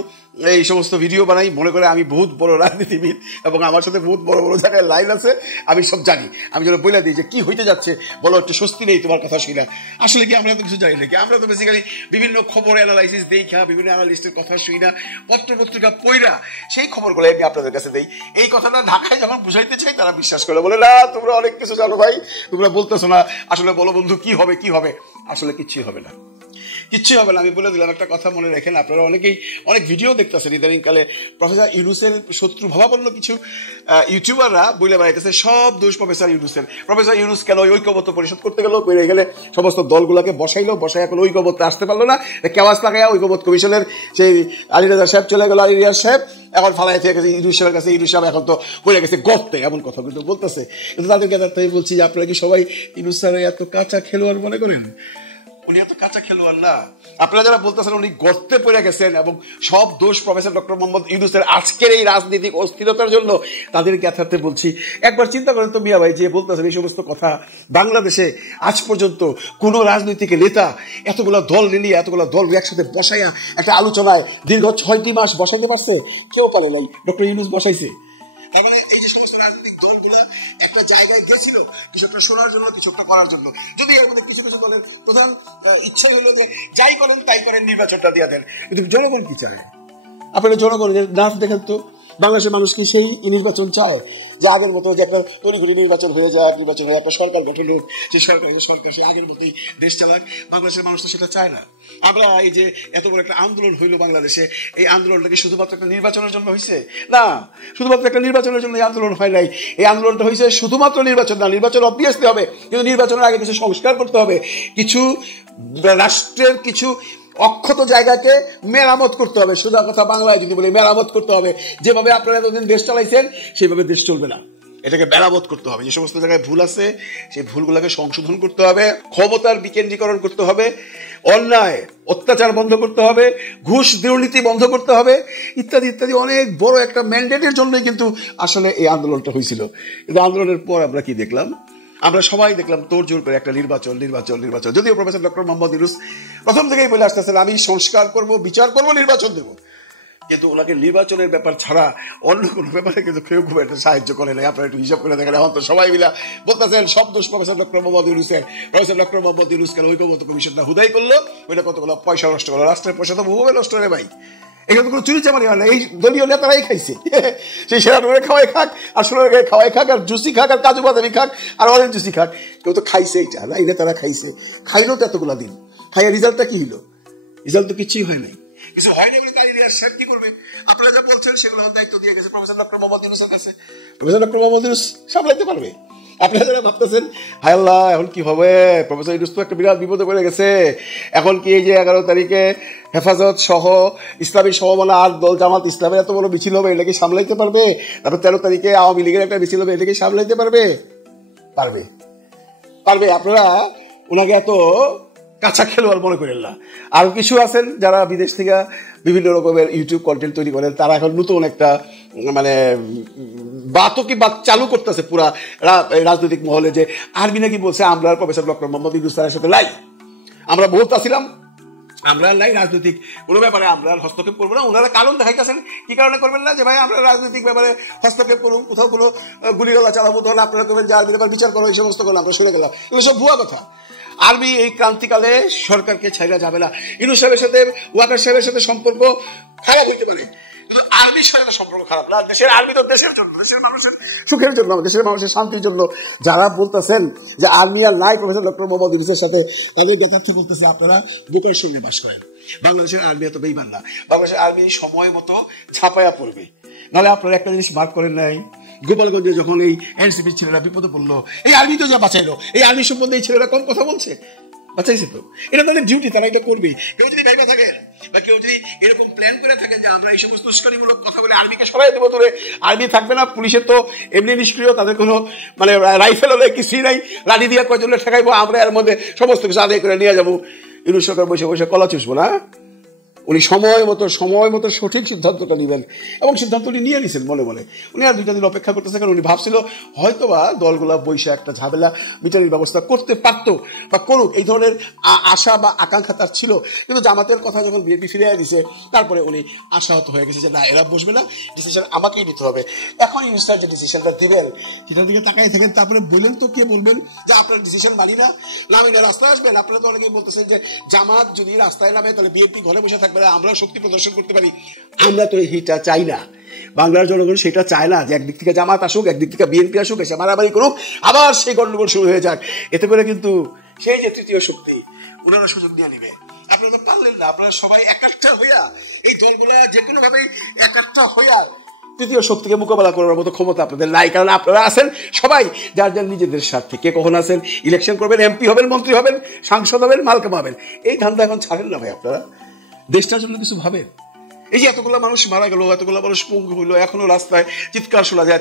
এই সমস্ত ভিডিও বানাই, মনে করে আমি বহুত বড় রাজনীতিবিদ এবং আমার সাথে বহুত বড় বড় জায়গায় লাইন আছে, আমি সব জানি। আমি যেন বলে দিই যে কি হইতে যাচ্ছে বলো, একটু স্বস্তি নেই তোমার কথা শুনে। আসলে কি আমরা তো কিছু জানি নাকি? আমরা তো বেসিক্যালি বিভিন্ন খবর অ্যানালাইসিস দেখা, বিভিন্ন অ্যানালিস্টের কথা শুই না, পত্রপত্রিকা পড়া সেই খবরগুলো আমি আপনাদের কাছে দেই। এই কথাটা ঢাকায় যখন বুঝাইতে চাই তারা বিশ্বাস করে, বলে না তোমরা অনেক কিছু জানো ভাই, তোমরা বলতেছো না। আসলে বলো বন্ধু কি হবে? আসলে কিচ্ছুই হবে না। আমি বলে দিলাম একটা কথা মনে রাখেন। আপনারা অনেক ভিডিও দেখতেছেন ইদানিংকালে, প্রফেসর ইউনূসের শত্রু ভাবাপন্ন কিছু ইউটিউবাররা বলে বেড়াইতেছে সব দোষ প্রফেসর ইউনূসের। প্রফেসর ইউনূস কেন ঐক্যবদ্ধ পরিষদ করতে গেল, গেলে সমস্ত দলগুলোকে বসাই এখন ঐক্যবদ্ধ আসতে পারলো না, কেওয়াজ লাগাইয়া ঐক্যবদ্ধ কমিশনের সেই আলী রাজা সাহেব চলে গেল, আলী রিয়াজ সাহেব এখন ফালাই থেকে গেছে ইউনূস সাহেবের কাছে, ইউনূস সাহেব এখন তো পড়ে গেছে গর্তে, এমন কথা কিন্তু বলতেছে। কিন্তু তাদেরকে বলছি যে আপনারা কি সবাই ইউনূস স্যারের এত কাঁচা খেলোয়াড় মনে করেন? উনি এত কাঁচা খেলোয়াড় না। আপনারা যারা বলতেছেন উনি গর্তে পড়ে গেছেন এবং সব দোষ প্রফেসর ডক্টর মোহাম্মদ ইউনূসের আজকের এই রাজনৈতিক অস্থিরতার জন্য, তাদের জ্ঞাতার্থে বলছি, একবার চিন্তা করেন তো মিয়া ভাই, যে বলতেছেন এই সমস্ত কথা, বাংলাদেশে আজ পর্যন্ত কোন রাজনৈতিক নেতা এতগুলা দল নিয়ে এতগুলা দল একসাথে বসাইয়া একটা আলোচনায় দীর্ঘ 6টি মাস বসাতে পারছে? কেউ পারে নাই, ডক্টর ইউনূস বসাইছে। তার মানে এই যে সমস্ত রাজনৈতিক দলগুলা একটা জায়গায় গেছিল কিছু একটা শোনার জন্য, কিছু একটা করার জন্য। যদি এর মধ্যে কিছু কিছু দলের প্রধান ইচ্ছা হলো যে যাই করেন তাই করেন, নির্বাচনটা দিয়ে দেন, কিন্তু জনগণ কি চায়? আপনারা জনগণের নাচ দেখেন তো, বাংলাদেশের মানুষ কি সেই নির্বাচন চায় যে আগের মতো যে একটা তড়িঘড়ি নির্বাচন হয়ে যায়, নির্বাচন হয়ে একটা সরকার গঠন হোক, যে সরকার সে আগের মতোই দেশ চালাক? বাংলাদেশের মানুষ তো সেটা চায় না। আমরা এই যে এত বড় একটা আন্দোলন হইলো বাংলাদেশে, এই আন্দোলনটা কি শুধুমাত্র একটা নির্বাচনের জন্য হয়েছে? না, শুধুমাত্র একটা নির্বাচনের জন্য এই আন্দোলন হয় নাই। এই আন্দোলনটা হয়েছে শুধুমাত্র নির্বাচন না, নির্বাচন অবভিয়াসলি হবে, কিন্তু নির্বাচনের আগে কিছু সংস্কার করতে হবে, কিছু রাষ্ট্রের কিছু অক্ষত জায়গাকে মেরামত করতে হবে। সোজা কথা বাংলায় যদি বলি, মেরামত করতে হবে। যেভাবে আপনারা এতদিন দেশ চালাইছেন সেইভাবে দেশ চলবে না, এটাকে মেরামত করতে হবে। যে সমস্ত জায়গায় ভুল আছে সেই ভুলগুলোকে সংশোধন করতে হবে, ক্ষমতার বিকেন্দ্রীকরণ করতে হবে, অন্যায় অত্যাচার বন্ধ করতে হবে, ঘুষ দুর্নীতি বন্ধ করতে হবে, ইত্যাদি ইত্যাদি। অনেক বড় একটা ম্যান্ডেটের জন্যই কিন্তু আসলে এই আন্দোলনটা হয়েছিল। কিন্তু আন্দোলনের পর আমরা কি দেখলাম? আমরা সবাই দেখলাম তোড়জোড় করে একটা নির্বাচন নির্বাচন নির্বাচন। যদিও প্রফেসর ডক্টর মোহাম্মদ ইউনূস প্রথম থেকেই বলে আসতেছেন আমি সংস্কার করব, বিচার করব, নির্বাচন দেব, কিন্তু ওনাকে নির্বাচনের ব্যাপার ছাড়া অন্য কোনো ব্যাপারে কিন্তু কেউ খুব একটা সাহায্য করে নাই। আপনারা একটু হিসাব করে দেখেন, এখন তো সবাই মিলা বলতেছেন সব দোষ প্রফেসর ডক্টর মোহাম্মদ ইউনূসের। প্রফেসর ডক্টর মোহাম্মদ ইউনূস কেন ঐক্যমত্য কমিশনটা হুদাই করলো, ওইটা কতগুলো পয়সা নষ্ট করলো, রাষ্ট্রের পয়সা তো বহুভাবে নষ্ট রে ভাই। এখানে কোনো চুরি চামারি হয় না, এই দলীয় নেতারাই খাইছে। সেই সেরাটোরে খাওয়াই খাক, আর সোনার গায়ে খাওয়াই খাক, আর জুসি খাক, আর কাজু বাদামি খাক, আর অরেঞ্জ জুসি খাক, কেউ তো খাইছে। এইটা না, এই নেতারা খাইছে, খাইলো তো এতগুলা দিন, খাইয়া রিজাল্টটা কি হলো? রিজাল্ট তো কিছুই হয় নাই, কিছু হয় না বলে তাই রিয়াজ সাহেব কি করবে? আপনারা যা বলছেন সেগুলো দায়িত্ব দিয়ে গেছে প্রফেসর ডক্টর মোহাম্মদ ইউনূসের কাছে। প্রফেসর ডক্টর মোহাম্মদ ইউনূস সামলাইতে পারবে? আপনারা যারা ভাবতেছেন হায় আল্লাহ এখন কি হবে, প্রফেসর ইউনূস তো একটা বিরাট বিপদে পড়ে গেছে, এখন কি এই যে 11 তারিখে হেফাজত সহ ইসলামী সমমনা 8 দল জামাত ইসলামের এত বড় মিছিল হবে, এটাকে সামলাইতে পারবে? তারপর 13 তারিখে আওয়ামী লীগের একটা মিছিল হবে, এটাকে সামলাইতে পারবে? পারবে, পারবে। আপনারা ওনাকে এত কাঁচা খেলোয়াড় মনে করেন না। আরো কিছু আছেন যারা বিদেশ থেকে বিভিন্ন রকমের ইউটিউব কন্টেন্ট তৈরি করেন, তারা এখন নতুন একটা মানে বাতকি বাত চালু করতেছে পুরা রাজনৈতিক মহলে, যে আর্মি নাকি বলছে আমরা প্রফেসর ডক্টর মোহাম্মদ ইউনূস স্যারের সাথে লাই, আমরা বহুত আসছিলাম, আমরা নাই রাজনৈতিক কোনো ব্যাপারে আমরা হস্তক্ষেপ করবো না। ওনারা কারণ দেখাইতেছেন, কি কারণে করবেন না? যে ভাই আমরা রাজনৈতিক ব্যাপারে হস্তক্ষেপ করুন, কোথাও কোনো গুলিগোলা চালাবো, তাহলে আপনারা করবেন যে আর্মির ব্যাপার বিচার করো, এই সমস্ত করলাম, আমরা শুনে গেলাম। এগুলো সব ভুয়া কথা। আর্মি এই ক্রান্তিকালে সরকারকে ছাইরা যাবে না। ইউনূস সাহেবের সাথে ওয়াকার সাহেবের সাথে সম্পর্ক খারাপ হইতে পারে, কিন্তু আর্মির সাথে সম্পর্ক খারাপ না। দেশের আর্মি তো দেশের জন্য, দেশের মানুষের সুখের জন্য, দেশের মানুষের শান্তির জন্য। যারা বলতেছেন যে আর্মি আর নাই প্রফেসর ডক্টর মোহাম্মদ ইউনূসের সাথে, তাদের জ্ঞাতার্থে বলতেছে আপনারা বোকার সঙ্গে বাস করেন। বাংলাদেশের আর্মি এত বেইমান না, বাংলাদেশের আর্মি সময় মতো ঝাঁপাইয়া পড়বে। নাহলে আপনারা একটা জিনিস মার্ক করেন নাই, গোপালগঞ্জে যখন এই এনসিপির ছেলেরা বিপদে পড়লো, এই আর্মি তো যা বাঁচাইলো। এই আর্মি সম্বন্ধে এই ছেলেরা কম কথা বলছে? বাঁচাইছে তো, এটা তাদের ডিউটি, তারা এটা করবে। কেউ যদি ভাইবা থাকে বা কেউ যদি এরকম প্ল্যান করে থাকেন যে আমরা এই সমস্ত উস্কানিমূলক কথা বলে আর্মিকে সরাই দেবো, তোরে আর্মি থাকবে না, পুলিশের তো এমনি নিষ্ক্রিয়, তাদের কোনো মানে রাইফেল হলে কিছুই নাই, লাঠি দিয়ে কয়জনে ঠেকাইবো, আমরা এর মধ্যে সমস্ত কিছু আদায় করে নিয়ে যাবো। ইউনূস সরকার বসে বসে কলা চুষবো না। উনি সময় মতো সঠিক সিদ্ধান্তটা নেবেন, এবং সিদ্ধান্তটি নিয়ে নিছেন মনে মনে। উনি আর 2টা দিন অপেক্ষা করতেছে, কারণ উনি ভাবছিল হয়তোবা দলগুলা বৈশা একটা ঝামেলা মিটারের ব্যবস্থা করতে পারতো বা করুক, এই ধরনের আশা বা আকাঙ্ক্ষা তার ছিল। কিন্তু জামাতের কথা যখন বিএনপি ফিরিয়ে দিছে, তারপরে উনি আশাহত হয়ে গেছে যে না, এরা বসবে না, ডিসিশন আমাকেই নিতে হবে। এখন ইউনূস স্যার যে ডিসিশনটা দিবেন সেটার দিকে তাকাই থাকেন, তারপরে বললেন তো কে বলবেন যে আপনার ডিসিশন মানি না, নামিনা রাস্তায় আসবেন। আপনারা তো অনেকেই বলতেছেন যে জামাত যদি রাস্তায় নামে তাহলে বিএনপি ঘরে বসে থাকবে, আমরা শক্তি প্রদর্শন করতে পারি। আমরা তো এইটা চাই না, বাংলার জনগণ সেটা চায় না যে একদিক থেকে জামাত আসুক, একদিক থেকে বিএনপি আসুক, এসে মারামারি করুক, আবার সেই গন্ডগোল শুরু হয়ে যাক। এতে করে কিন্তু সেই যে তৃতীয় শক্তি ওনারা সুযোগ নিয়ে নেবে। আপনারা তো পারলেন না, আপনারা সবাই একটা হইয়া, এই দলগুলা যে কোনো ভাবেই একটা হইয়া তৃতীয় শক্তিকে মোকাবেলা করার মতো ক্ষমতা আপনাদের নাই, কারণ আপনারা আছেন সবাই যার যার নিজেদের স্বার্থে। কে কখন আছেন ইলেকশন করবেন, এমপি হবেন, মন্ত্রী হবেন, সাংসদ হবেন, মাল কামাবেন, এই ধান্দা এখন ছাড়েন না ভাই। আপনারা দেশটার জন্য কিছু ভাবেন। এই যে এতগুলো মানুষ মারা গেল, এতগুলো মানুষ পঙ্গু হইলো, এখনো রাস্তায় চিৎকার শোনা যায়,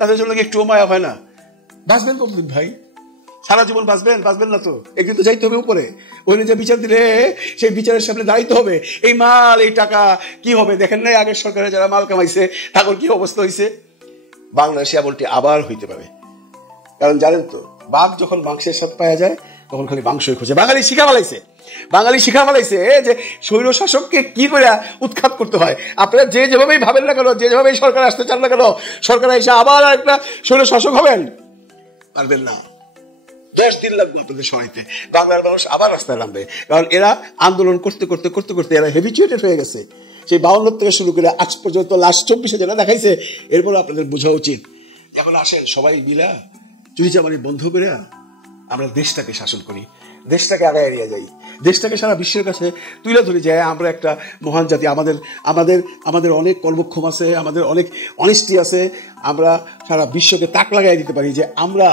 তাদের জন্য একটু মায়া হয় না? বাঁচবেন কতদিন ভাই? সারা জীবন বাঁচবেন না তো, একদিন তো যাইতে হবে উপরে। ওখানে যে বিচার দিলে সেই বিচারের সামনে দাঁড়াইতে হবে। এই মাল, এই টাকা কি হবে? দেখেন নাই আগের সরকারে যারা মাল কামাইছে তাদের কি অবস্থা হয়েছে? বাংলাদেশে এমনটি আবার হইতে পারে। কারণ জানেন তো, বাঘ যখন মাংসের স্বাদ পাওয়া যায় তখন খালি মাংসই খোঁজে। বাঙালি শিখা ফেলাইছে যে স্বৈর শাসককে কি করে উৎখাত করতে হয়। আপনারা যে যেভাবেই ভাবেন না কেন, যে যেভাবেই সরকার আসতে চান না কেন, সরকার এসে আবার একটা স্বৈর শাসক হবেন, পারবেন না। 10 দিন লাগবে আপনাদের সরাইতে। বাংলার মানুষ আবার রাস্তায় নামবে, কারণ এরা আন্দোলন করতে এরা হেবিচুয়েটেড হয়ে গেছে। সেই 52 থেকে শুরু করে আজ পর্যন্ত লাস্ট 24-এ যেটা দেখাইছে, এরপর আপনাদের বোঝা উচিত। এখন আসেন সবাই মিলা চুরিচামারি বন্ধ করে আমরা দেশটাকে শাসন করি, দেশটাকে আগায় এড়িয়ে যাই, দেশটাকে সারা বিশ্বের কাছে তুলে ধরি যে আমরা একটা মহান জাতি। আমাদের অনেক কর্মক্ষম আছে, আমাদের অনেক অনেস্টি আছে। আমরা সারা বিশ্বকে তাক লাগাই দিতে পারি যে আমরা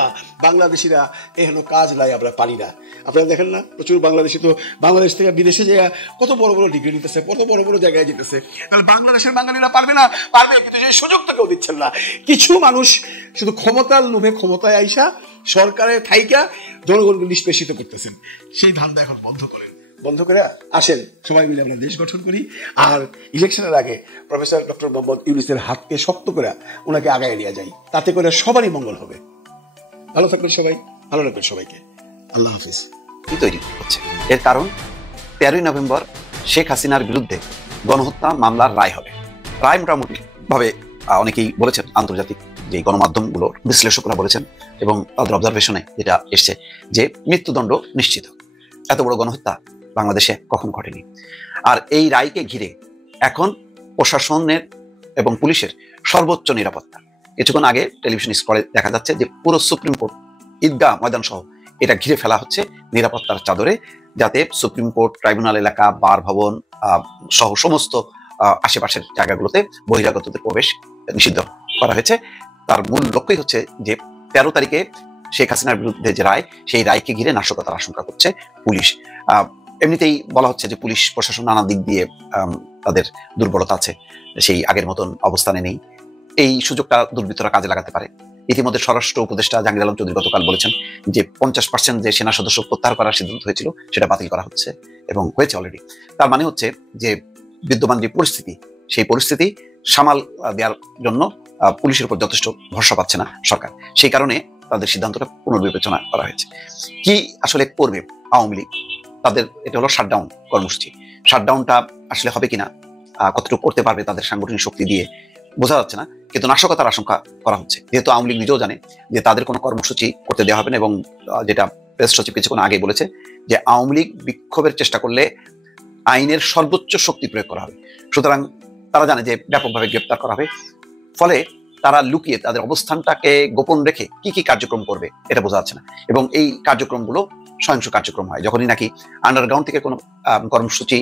বাংলাদেশিরা এহেন কাজ নাই, আমরা পারি না। আপনারা দেখেন না, প্রচুর বাংলাদেশি তো বাংলাদেশ থেকে বিদেশে যায় কত বড় বড় ডিগ্রি নিতেছে, কত বড় বড় জায়গায় যেতেছে। তাহলে বাংলাদেশের বাঙালিরা পারবে না? পারবে, কিন্তু সেই সুযোগটা কেউ দিচ্ছেন না। কিছু মানুষ শুধু ক্ষমতার লোভে ক্ষমতায় আইসা সরকারের থাইকা জনগণকে নিষ্পেষিত করতেছেন। সেই ধান্দা এখন বন্ধ করে আসেন সবাই মিলে আমরা দেশ গঠন করি। আর ইলেকশনের আগে প্রফেসর ডক্টর মোহাম্মদ ইউনূসের হাতকে শক্ত করে ওনাকে আগায় নিয়ে যাই, তাতে করে সবারই মঙ্গল হবে। ভালো থাকবেন সবাই, ভালো রাখবেন সবাইকে। আল্লাহ হাফিজ। তৈরি হচ্ছে। এর কারণ 13ই নভেম্বর শেখ হাসিনার বিরুদ্ধে গণহত্যা মামলার রায় হবে। রায় মোটামুটি ভাবে অনেকেই বলেছেন, আন্তর্জাতিক যে গণমাধ্যমগুলোর বিশ্লেষকরা বলেছেন এবং তাদের অবজারভেশনে যেটা এসছে যে মৃত্যুদণ্ড নিশ্চিত। এত বড় গণহত্যা বাংলাদেশে কখনো ঘটেনি। আর এই রায়কে ঘিরে এখন প্রশাসনের এবং পুলিশের সর্বোচ্চ নিরাপত্তা। কিছুক্ষণ আগে টেলিভিশন স্ক্রলে দেখা যাচ্ছে যে পুরো সুপ্রিম কোর্ট, ঈদগাহ ময়দান সহ এটা ঘিরে ফেলা হচ্ছে নিরাপত্তার চাদরে, যাতে সুপ্রিম কোর্ট, ট্রাইব্যুনাল এলাকা, বার ভবন সহ সমস্ত আশেপাশের জায়গাগুলোতে বহিরাগতদের প্রবেশ নিষিদ্ধ করা হয়েছে। তার মূল লক্ষ্যই হচ্ছে যে 13 তারিখে শেখ হাসিনার বিরুদ্ধে যে রায়, সেই রায়কে ঘিরে নাশকতার আশঙ্কা করছে পুলিশ। এমনিতেই বলা হচ্ছে যে পুলিশ প্রশাসন নানা দিক দিয়ে তাদের দুর্বলতা আছে, সেই আগের মতন অবস্থানে নেই। এই সুযোগটা দুর্বৃত্তরা কাজে লাগাতে পারে। ইতিমধ্যে স্বরাষ্ট্র উপদেষ্টা জাহাঙ্গীর আলম চৌধুরী গতকাল বলেছেন যে 50% যে সেনা সদস্য প্রত্যাহার করার সিদ্ধান্ত হয়েছিল সেটা বাতিল করা হচ্ছে এবং হয়েছে অলরেডি। তার মানে হচ্ছে যে বিদ্যমান যে পরিস্থিতি, সেই পরিস্থিতি সামাল দেওয়ার জন্য পুলিশের উপর যথেষ্ট ভরসা পাচ্ছে না সরকার। সেই কারণে তাদের সিদ্ধান্তটা পুনর্বিবেচনা করা হয়েছে। কি আসলে করবে আওয়ামী লীগ? তাদের এটা হলো শাটডাউন কর্মসূচি। শাটডাউনটা আসলে হবে কিনা, কতটুকু করতে পারবে তাদের সাংগঠনিক শক্তি দিয়ে, বোঝা যাচ্ছে না। কিন্তু নাশকতার আশঙ্কা করা হচ্ছে, যেহেতু আওয়ামী লীগ নিজেও জানে যে তাদের কোনো কর্মসূচি করতে দেওয়া হবে না। এবং যেটা প্রেস সচিব কিছুক্ষণ আগে বলেছে যে আওয়ামী লীগ বিক্ষোভের চেষ্টা করলে আইনের সর্বোচ্চ শক্তি প্রয়োগ করা হবে। সুতরাং তারা জানে যে ব্যাপকভাবে গ্রেপ্তার করা হবে। ফলে তারা লুকিয়ে তাদের অবস্থানটাকে গোপন রেখে কি কি কার্যক্রম করবে এটা বোঝা যাচ্ছে না। এবং এই কার্যক্রমগুলো সহিংস কার্যক্রম হয়। যখনই নাকি আন্ডারগ্রাউন্ড থেকে কোনো কর্মসূচি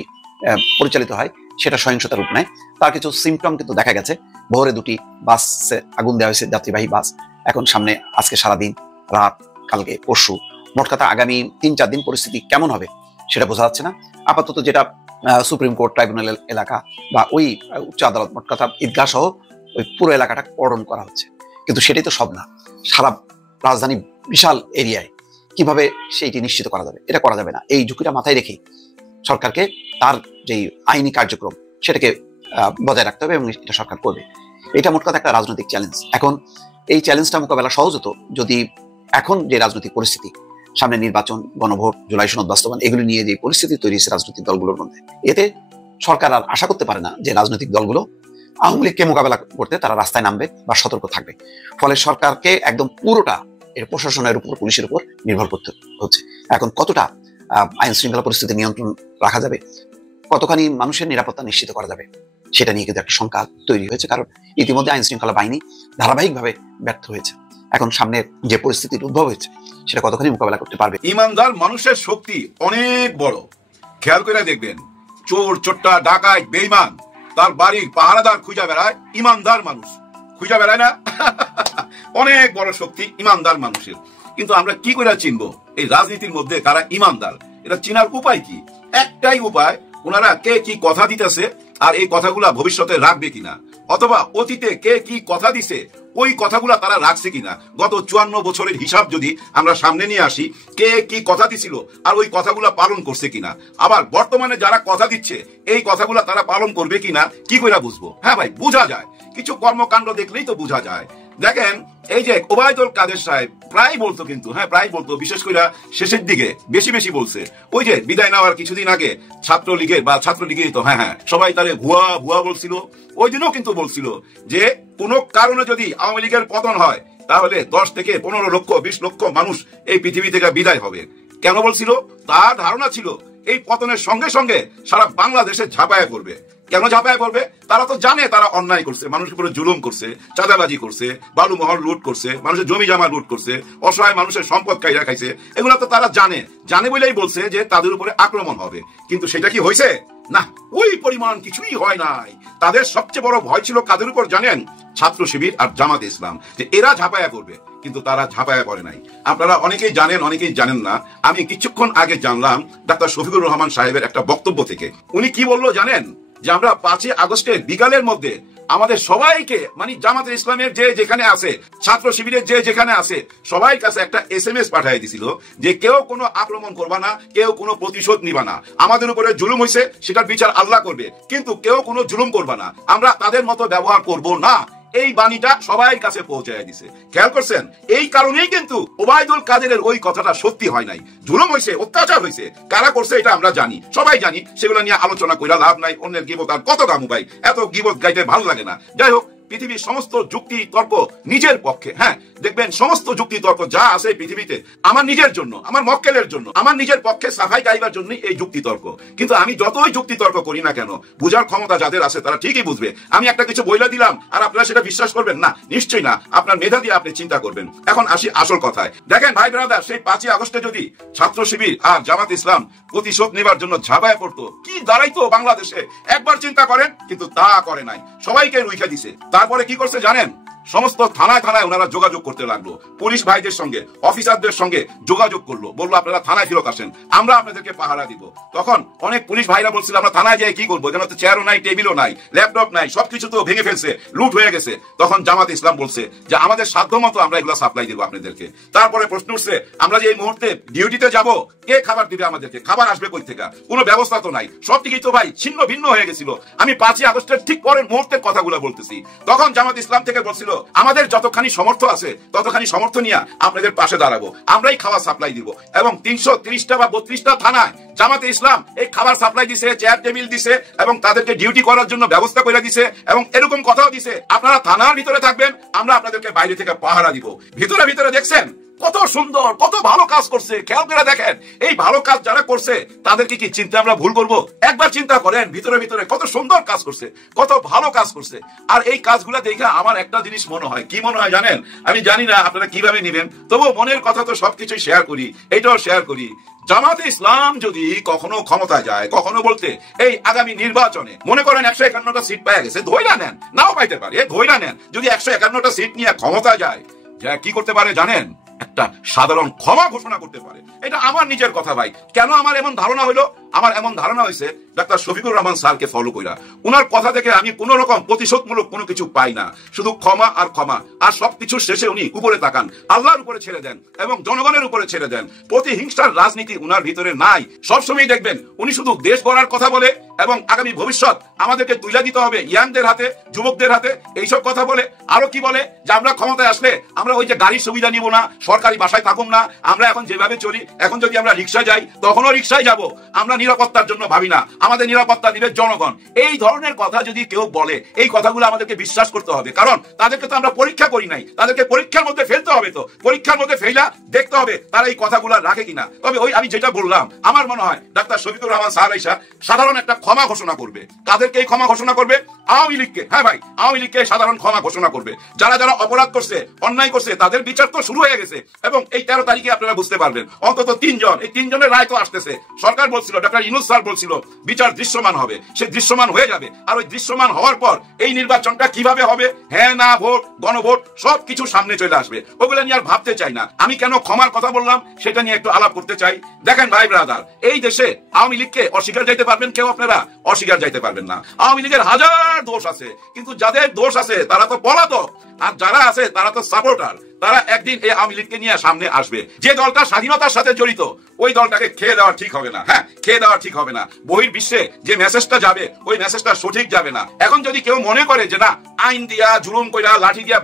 পরিচালিত হয়, সেটা সহিংসতার রূপ নেয়। তার কিছু সিমটম কিন্তু দেখা গেছে। ভোরে 2টি বাসে আগুন দেওয়া হয়েছে, যাত্রীবাহী বাস। এখন সামনে আজকে সারাদিন, রাত, কালকে, পরশু, মোট কথা আগামী 3-4 দিন পরিস্থিতি কেমন হবে সেটা বোঝা যাচ্ছে না। আপাতত যেটা সুপ্রিম কোর্ট, ট্রাইব্যুনাল এলাকা বা ওই উচ্চ আদালত, মোট কথা ঈদগাহ সহ ওই পুরো এলাকাটা কর্ডন করা হচ্ছে। কিন্তু সেটাই তো সব না। সারা রাজধানী বিশাল এরিয়ায় কিভাবে সেইটি নিশ্চিত করা যাবে? এটা করা যাবে না। এই ঝুঁকিটা মাথায় রেখে সরকারকে তার যেই আইনি কার্যক্রম সেটাকে বজায় রাখতে হবে এবং এটা সরকার করবে। এটা মোট কথা একটা রাজনৈতিক চ্যালেঞ্জ। এখন এই চ্যালেঞ্জটা মোকাবেলা সহজ হতো যদি এখন যে রাজনৈতিক পরিস্থিতি, সামনে নির্বাচন, গণভোট, জুলাই সনদ বাস্তবায়ন, এগুলি নিয়ে যে পরিস্থিতি তৈরি হয়েছে রাজনৈতিক দলগুলোর মধ্যে, এতে সরকার আর আশা করতে পারে না যে রাজনৈতিক দলগুলো আওয়ামী লীগকে মোকাবেলা করতে তারা রাস্তায় নামবে বা সতর্ক থাকবে। ফলে সরকারকে একদম পুরোটা এর প্রশাসনের উপর, পুলিশের উপর নির্ভর করতে হচ্ছে। এখন কতটা আইন শৃঙ্খলা পরিস্থিতি নিয়ন্ত্রণ রাখা যাবে, কতখানি মানুষের নিরাপত্তা নিশ্চিত করা যাবে, সেটা নিয়ে কিন্তু একটা শঙ্কা তৈরি হয়েছে। কারণ ইতিমধ্যে আইন শৃঙ্খলা বাহিনী ধারাবাহিকভাবে ব্যর্থ হয়েছে। এখন সামনে যে পরিস্থিতির উদ্ভব হয়েছে সেটা কতখানি মোকাবেলা করতে পারবে। ইমানদার মানুষের শক্তি অনেক বড়। খেয়াল করে দেখবেন, চোর, চোট্টা, ডাকাত, বেঈমান তার বাড়ির পাহারাদার খুঁজা বেড়ায়, ইমানদার মানুষ খুঁজা বেড়ায় না? অনেক বড় শক্তি ইমানদার মানুষের। কিন্তু আমরা কি করে চিনবো এই রাজনীতির মধ্যে কারা ইমানদার? এটা চিনার উপায় কি? একটাই উপায়, ওনারা কে কি কথা দিতেছে আর এই কথাগুলা ভবিষ্যতে রাখবে কিনা। অথবা অতীতে কে কি কথা দিছে ওই কথাগুলা তারা রাখছে কিনা, গত 54 বছরের হিসাব যদি আমরা সামনে নিয়ে আসি, কে কি কথা দিছিল আর ওই কথাগুলা পালন করছে কিনা, আবার বর্তমানে যারা কথা দিচ্ছে এই কথাগুলা তারা পালন করবে কিনা কি করে বুঝবো? হ্যাঁ ভাই, বোঝা যায়, কিছু কর্মকাণ্ড দেখলেই তো বোঝা যায়। দেখেন এই যে ওবায়দুল কাদের সাহেব প্রায় বলতো, কিন্তু প্রায় বলতো, বিশেষ করে শেষের দিকে বেশি বেশি বলছে। ওই যে বিদায় নেওয়ার কিছুদিন আগে ছাত্রলীগের তো সবাই তারে ভুয়া ভুয়া বলছিল। ওই দিনও কিন্তু বলছিল যে কোনো কারণে যদি আওয়ামী লীগের পতন হয় তাহলে 10 থেকে 15 লক্ষ 20 লক্ষ মানুষ এই পৃথিবী থেকে বিদায় হবে। কেন বলছিল? তার ধারণা ছিল এই পতনের সঙ্গে সঙ্গে সারা বাংলাদেশে ঝাঁপায়া পড়বে। কেন ঝাঁপায়া পড়বে? তারা তো জানে তারা অন্যায় করছে, মানুষের উপরে জুলুম করছে, চাঁদাবাজি করছে, বালু মহল লুট করছে, মানুষের জমি জমা লুট করছে, অসহায় মানুষের সম্পদ কাইরা খাইছে। এগুলো তো তারা জানে বলেই বলছে যে তাদের উপরে আক্রমণ হবে। কিন্তু সেটা কি হয়েছে? না, ওই পরিমাণ কিছুই হয় নাই। তাদের সবচেয়ে বড় ভয় ছিল কাদের উপর জানেন? ছাত্র শিবির আর জামাত ইসলাম, যে এরা ঝাঁপায়া করবে। কিন্তু তারা ঝাঁপায়া পড়ে নাই। আপনারা অনেকেই জানেন, অনেকেই জানেন না। আমি কিছুক্ষণ আগে জানলাম ডাক্তার শফিকুর রহমান সাহেবের একটা বক্তব্য থেকে। উনি কি বললো জানেন? যে আমরা 5 আগস্টের বিকালের মধ্যে আমাদের সবাইকে, মানে জামাতে ইসলামের যে যেখানে আছে, ছাত্র শিবিরের যে যেখানে আছে, সবাই কাছে একটা SMS পাঠিয়ে দিছিল যে কেউ কোনো আক্রমণ করবা না, কেউ কোনো প্রতিশোধ নিবা না, আমাদের উপরে জুলুম হয়েছে সেটার বিচার আল্লাহ করবে, কিন্তু কেউ কোনো জুলুম করবা না, আমরা তাদের মতো ব্যবহার করব না। এই বাণীটা সবাই কাছে পৌঁছায় দিছে। খেয়াল করছেন? এই কারণেই কিন্তু ওবায়দুল কাদেরের ওই কথাটা সত্যি হয় নাই। জুলুম হয়েছে, অত্যাচার হয়েছে, কারা করছে এটা আমরা জানি, সবাই জানি। সেগুলো নিয়ে আলোচনা কইরা লাভ নাই। অন্যের গিবত আর কত গামু ভাই, এত গিবত গাইতে ভালো লাগে না। যাই হোক, পৃথিবীর সমস্ত যুক্তি তর্ক নিজের পক্ষে। দেখবেন সমস্ত যুক্তি তর্ক যা আছে পৃথিবীতে আমার নিজের জন্য, আমার মক্কেলের জন্য, আমার নিজের পক্ষে সাফাই গাইবার জন্যই এই যুক্তি তর্ক। কিন্তু আমি যতই যুক্তি তর্ক করি না কেন, বুঝার ক্ষমতা যাদের আছে তারা ঠিকই বুঝবে। আমি একটা কিছু বইলা দিলাম আর আপনারা সেটা বিশ্বাস করবেন না? নিশ্চয়ই না। আপনার মেধা দিয়ে আপনি চিন্তা করবেন। এখন আসি আসল কথায়। দেখেন ভাই ব্রাদার, সেই 5 আগস্টে যদি ছাত্র শিবির আর জামাত ইসলাম প্রতিশোধ নেবার জন্য ঝাঁপায় পড়তো, কি দাঁড়াইতো বাংলাদেশে? একবার চিন্তা করেন। কিন্তু তা করে নাই, সবাইকে রুইখা দিছে। তারপরে কি করছে জানেন? সমস্ত থানায় থানায় ওনারা যোগাযোগ করতে লাগলো, পুলিশ ভাইদের সঙ্গে, অফিসারদের সঙ্গে যোগাযোগ করলো, বললো আপনারা থানায় ফিরত আসেন, আমরা আপনাদেরকে পাহারা দিব। তখন অনেক পুলিশ ভাইরা বলছিল আমরা থানায় যাই কি করবো, যেন তো চেয়ারও নাই, টেবিলও নাই, ল্যাপটপ নাই, সবকিছু তো ভেঙে ফেলছে, লুট হয়ে গেছে। তখন জামাত ইসলাম বলছে যে আমাদের সাধ্য মতো আমরা এগুলো সাপ্লাই দিব আপনাদেরকে। তারপরে প্রশ্ন উঠছে, আমরা যে এই মুহূর্তে ডিউটিতে যাব, কে খাবার দিবে আমাদেরকে? খাবার আসবে কই থেকে? কোনো ব্যবস্থা তো নাই। সব দিকেই তো ভাই ছিন্ন ভিন্ন হয়ে গেছিল। আমি 5 আগস্টের ঠিক পরের মুহূর্তের কথাগুলো বলতেছি। তখন জামাত ইসলাম থেকে বলছিল আমাদের যতখানি সমর্থ আছে ততখানি সমর্থ নিয়ে আপনাদের পাশে দাঁড়াবো, আমরাই খাবার সাপ্লাই দিব। এবং 330টা বা 32টা থানায় জামাতে ইসলাম এই খাবার সাপ্লাই দিছে, চেয়ার টেবিল দিছে এবং তাদেরকে ডিউটি করার জন্য ব্যবস্থা করে দিছে। এবং এরকম কথাও দিছে আপনারা থানার ভিতরে থাকবেন, আমরা আপনাদেরকে বাইরে থেকে পাহারা দিব। ভিতরে ভিতরে দেখছেন কত সুন্দর, কত ভালো কাজ করছে। খেয়াল করে দেখেন, এই ভালো কাজ যারা করছে তাদেরকে কি চিন্তা আমরা ভুল করব? একবার চিন্তা করেন, ভিতরে ভিতরে কত সুন্দর কাজ করছে, কত ভালো কাজ করছে। আর এই কাজগুলা দেখে আমার একটা জিনিস মনে হয়, কি মনে হয় জানেন? আমি জানি না আপনারা কিভাবে নিবেন, তবু মনের কথা তো সবকিছুই শেয়ার করি, এইটাও শেয়ার করি। জামাতে ইসলাম যদি কখনো ক্ষমতায় যায়, কখনো বলতে এই আগামী নির্বাচনে মনে করেন 151টা সিট পাওয়া গেছে, ধইরা নেন, নাও পাইতে পারে, ধইরা নেন, যদি 151টা সিট নিয়ে ক্ষমতায় যায়, যা কি করতে পারে জানেন? একটা সাধারণ ক্ষমা ঘোষণা করতে পারে। এটা আমার নিজের কথা ভাই। কেন আমার এমন ধারণা হইলো? আমার এমন ধারণা হয়েছে ডাক্তার শফিকুর রহমান স্যারকে ফলো কইরা। উনার কথা থেকে আমি কোন রকম প্রতিশোধমূলক কোনো কিছু পাই না, শুধু ক্ষমা আর ক্ষমা। আর সবকিছু শেষে উনি উপরে তাকান, আল্লাহর উপরে ছেড়ে দেন এবং জনগণের উপরে ছেড়ে দেন। প্রতিহিংসার রাজনীতি উনার ভিতরে নাই। সবসময় দেখবেন উনি শুধু দেশ গড়ার কথা বলে এবং আগামী ভবিষ্যৎ আমাদেরকে তুলে দিতে হবে ইয়াংদের হাতে, যুবকদের হাতে, এইসব কথা বলে। আরো কি বলে যে আমরা ক্ষমতায় আসলে আমরা ওই যে গাড়ির সুবিধা নিব না, সরকারি বাসায় থাকুম না, আমরা এখন যেভাবে চলি, এখন যদি আমরা রিক্সা যাই তখনও রিক্সায় যাব, আমরা নিরাপত্তার জন্য ভাবি না, আমাদের নিরাপত্তা দিবে জনগণ। এই ধরনের কথা যদি কেউ বলে, এই কথাগুলো আমাদেরকে বিশ্বাস করতে হবে, কারণ তাদেরকে তো আমরা পরীক্ষা করি নাই, তাদেরকে পরীক্ষার মধ্যে ফেলতে হবে। তো পরীক্ষার মধ্যে ফেলা দেখতে হবে তারা এই কথাগুলো রাখে কিনা। তবে ওই আমি যেটা বললাম, আমার মনে হয় ডাক্তার শফিকুর রহমান স্যার আইসা সাধারণ একটা ক্ষমা ঘোষণা করবে। তাদেরকে এই ক্ষমা ঘোষণা করবে? আওয়ামী লীগকে। হ্যাঁ ভাই, আওয়ামী লীগকে সাধারণ ক্ষমা ঘোষণা করবে। যারা যারা অপরাধ করছে, অন্যায় করছে, তাদের বিচার তো শুরু হয়ে গেছে। এবং এই 13 তারিখে আপনারা বুঝতে পারবেন অন্তত 3 জন, এই 3 জনের রায় তো আসতেছে। সরকার বলছিল, ডক্টর ইউনূস স্যার বলছিল বিচার দৃশ্যমান হবে, সে দৃশ্যমান হয়ে যাবে। আর ওই দৃশ্যমান হওয়ার পর এই নির্বাচনটা কিভাবে হবে, হ্যাঁ না ভোট, গণভোট, সবকিছু সামনে চলে আসবে। ওগুলো নিয়ে আর ভাবতে চাই না। আমি কেন ক্ষমার কথা বললাম সেটা নিয়ে একটু আলাপ করতে চাই। দেখেন ভাই ব্রাদার, এই দেশে আওয়ামী লীগকে অস্বীকার যেতে পারবেন কেউ আপনারা? অস্বীকার যাইতে পারবেন না। আওয়ামী লীগের হাজার দোষ আছে, কিন্তু যাদের দোষ আছে তারা তো পলাতক, আর যারা আছে তারা তো সাপোর্টার। তারা একদিন এই আওয়ামী লীগকে নিয়ে সামনে আসবে। যে দলটা স্বাধীনতার সাথে জড়িত ওই দলটাকে খেয়ে দেওয়া ঠিক হবে না। হ্যাঁ, খেয়ে দেওয়া ঠিক হবে না। বহির্বিশ্বে যে মেসেজটা যাবে ওই মেসেজটা সঠিক যাবে না। এখন যদি কেউ মনে করে যে না, আইন দিয়া, জুলুম কইরা, লাঠি দিয়া